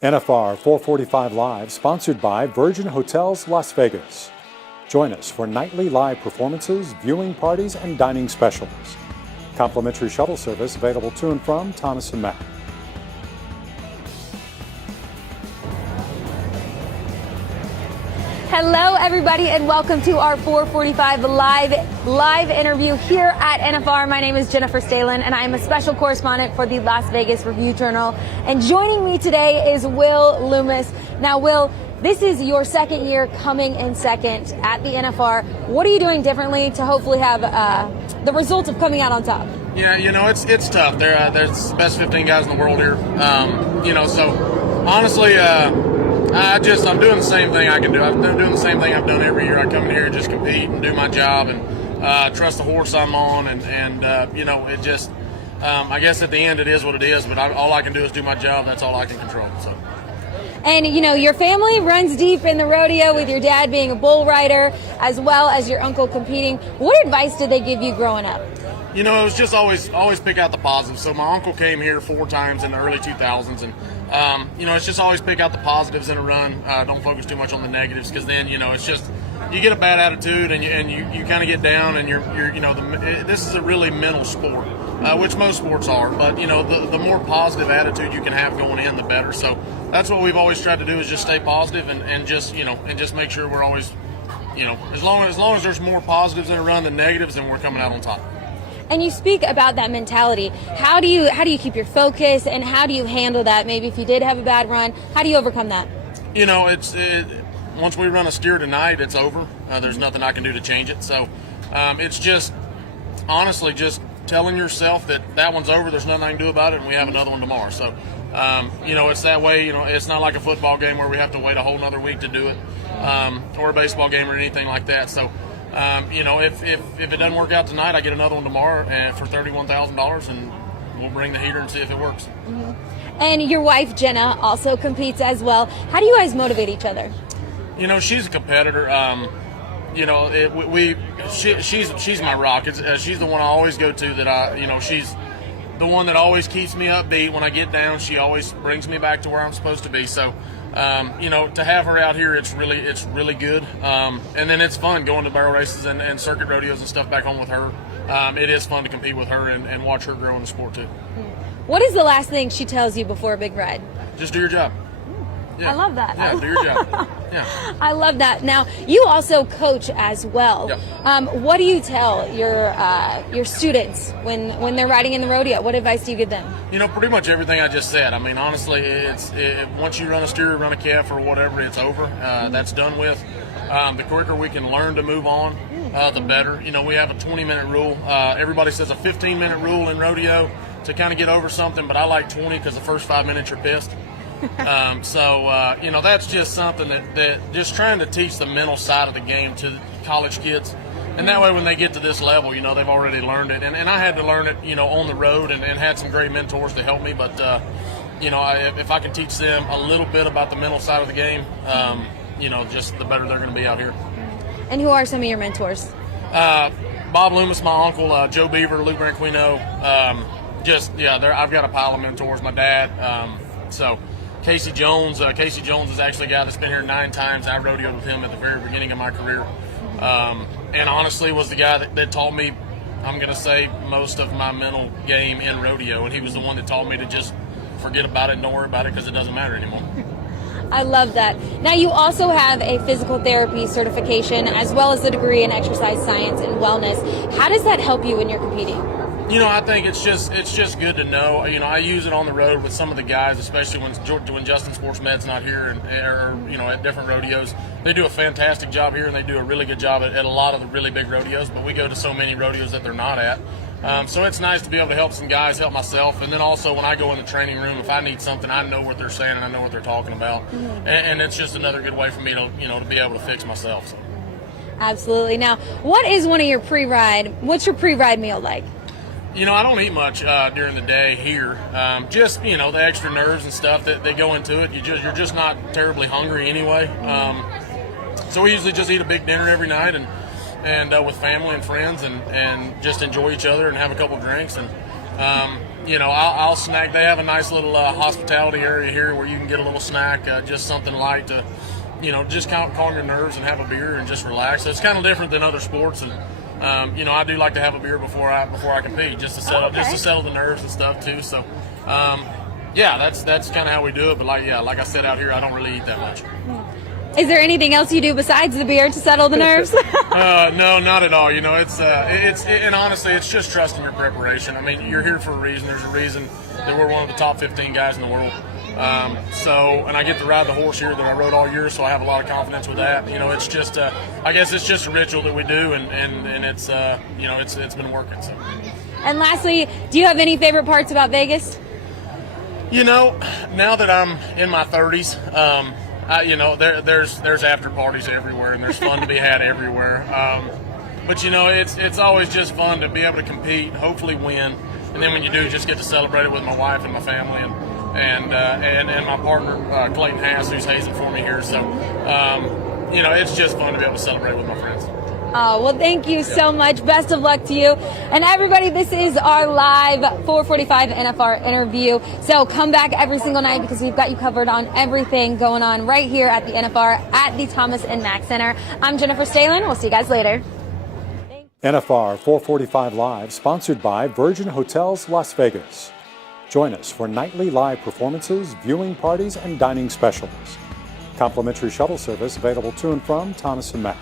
NFR 445 Live, sponsored by Virgin Hotels Las Vegas. Join us for nightly live performances, viewing parties, and dining specials. Complimentary shuttle service available to and from Thomas Mack. Hello, everybody, and welcome to our 445 live interview here at NFR. My name is Jennifer Stalen, and I am a special correspondent for the Las Vegas Review-Journal. And joining me today is Will Lummus. Now, Will, this is your second year coming in second at the NFR. What are you doing differently to hopefully have the result of coming out on top? Yeah, it's tough. There's the best 15 guys in the world here. So honestly, I'm doing the same thing I can do. I'm doing the same thing I've done every year. I come in here and just compete and do my job and trust the horse I'm on. It just, I guess at the end it is what it is, but all I can do is do my job. That's all I can control. So. And, your family runs deep in the rodeo with your dad being a bull rider as well as your uncle competing. What advice did they give you growing up? It was just always pick out the positives. So my uncle came here 4 times in the early 2000s, and it's just always pick out the positives in a run. Don't focus too much on the negatives, because then it's just you get a bad attitude and you kind of get down, and this is a really mental sport, which most sports are. But the more positive attitude you can have going in, the better. So that's what we've always tried to do, is just stay positive and just make sure we're always as long as there's more positives in a run than negatives, then we're coming out on top. And you speak about that mentality. How do you keep your focus, and how do you handle that? Maybe if you did have a bad run, how do you overcome that? Once we run a steer tonight, it's over. There's nothing I can do to change it. So it's just honestly just telling yourself that one's over. There's nothing I can do about it, and we have another one tomorrow. So it's that way. It's not like a football game where we have to wait a whole another week to do it, or a baseball game or anything like that. So. If it doesn't work out tonight, I get another one tomorrow for $31,000, and we'll bring the heater and see if it works. Mm-hmm. And your wife Jenna also competes as well. How do you guys motivate each other? She's a competitor. She's my rock. She's the one I always go to. She's the one that always keeps me upbeat when I get down. She always brings me back to where I'm supposed to be. So. To have her out here, it's really good. And then it's fun going to barrel races and circuit rodeos and stuff back home with her. It is fun to compete with her and watch her grow in the sport too. What is the last thing she tells you before a big ride? Just do your job. Yeah. I love that. Yeah, do your job. Yeah. I love that. Now, you also coach as well. Yep. What do you tell your students when they're riding in the rodeo? What advice do you give them? Pretty much everything I just said. I mean, honestly, once you run a steer, run a calf, or whatever, it's over. That's done with. The quicker we can learn to move on, the better. We have a 20-minute rule. Everybody says a 15-minute rule in rodeo to kind of get over something, but I like 20 because the first 5 minutes you're pissed. That's just something that just trying to teach the mental side of the game to college kids. And that way when they get to this level, they've already learned it. And I had to learn it, on the road and had some great mentors to help me. But, if I can teach them a little bit about the mental side of the game, just the better they're going to be out here. And who are some of your mentors? Bob Lummus, my uncle, Joe Beaver, Luke Branquino. I've got a pile of mentors. My dad. Casey Jones. Casey Jones is actually a guy that's been here 9 times. I rodeoed with him at the very beginning of my career. And honestly was the guy that taught me, I'm going to say, most of my mental game in rodeo. And he was the one that taught me to just forget about it and don't worry about it because it doesn't matter anymore. I love that. Now, you also have a physical therapy certification as well as a degree in exercise science and wellness. How does that help you when you're competing? I think it's just good to know. I use it on the road with some of the guys, especially when Justin Sports Med's not here or at different rodeos. They do a fantastic job here, and they do a really good job at a lot of the really big rodeos. But we go to so many rodeos that they're not at. So it's nice to be able to help some guys, help myself, and then also when I go in the training room, if I need something, I know what they're saying and I know what they're talking about, and it's just another good way for me to to be able to fix myself. So. Absolutely. Now, what is one of your what's your pre-ride meal like? I don't eat much during the day here. Just the extra nerves and stuff that go into it. You're just not terribly hungry anyway. So we usually just eat a big dinner every night and with family and friends and just enjoy each other and have a couple drinks and you know, I'll snack. They have a nice little hospitality area here where you can get a little snack, just something light to, you know, just calm your nerves and have a beer and just relax. So it's kind of different than other sports, and you know, I do like to have a beer before I compete, just to settle the nerves and stuff too. So yeah, that's kind of how we do it. But like I said, out here I don't really eat that much. Is there anything else you do besides the beer to settle the nerves? No, not at all. You know, and honestly, it's just trusting your preparation. I mean, you're here for a reason. There's a reason that we're one of the top 15 guys in the world. And I get to ride the horse here that I rode all year, so I have a lot of confidence with that. You know, it's just, I guess it's just a ritual that we do, and it's, you know, it's been working. So. And lastly, do you have any favorite parts about Vegas? You know, now that I'm in my 30s, you know, there's after parties everywhere, and there's fun to be had everywhere. But you know, it's always just fun to be able to compete, hopefully win, and then when you do, just get to celebrate it with my wife and my family, and my partner Clayton Hass, who's hazing for me here. So you know, it's just fun to be able to celebrate with my friends. Oh, well, thank you so much. Best of luck to you. And everybody, this is our live 445 NFR interview. So come back every single night because we've got you covered on everything going on right here at the NFR at the Thomas and Mack Center. I'm Jennifer Stalin. We'll see you guys later. NFR 445 Live, sponsored by Virgin Hotels Las Vegas. Join us for nightly live performances, viewing parties, and dining specials. Complimentary shuttle service available to and from Thomas and Mack.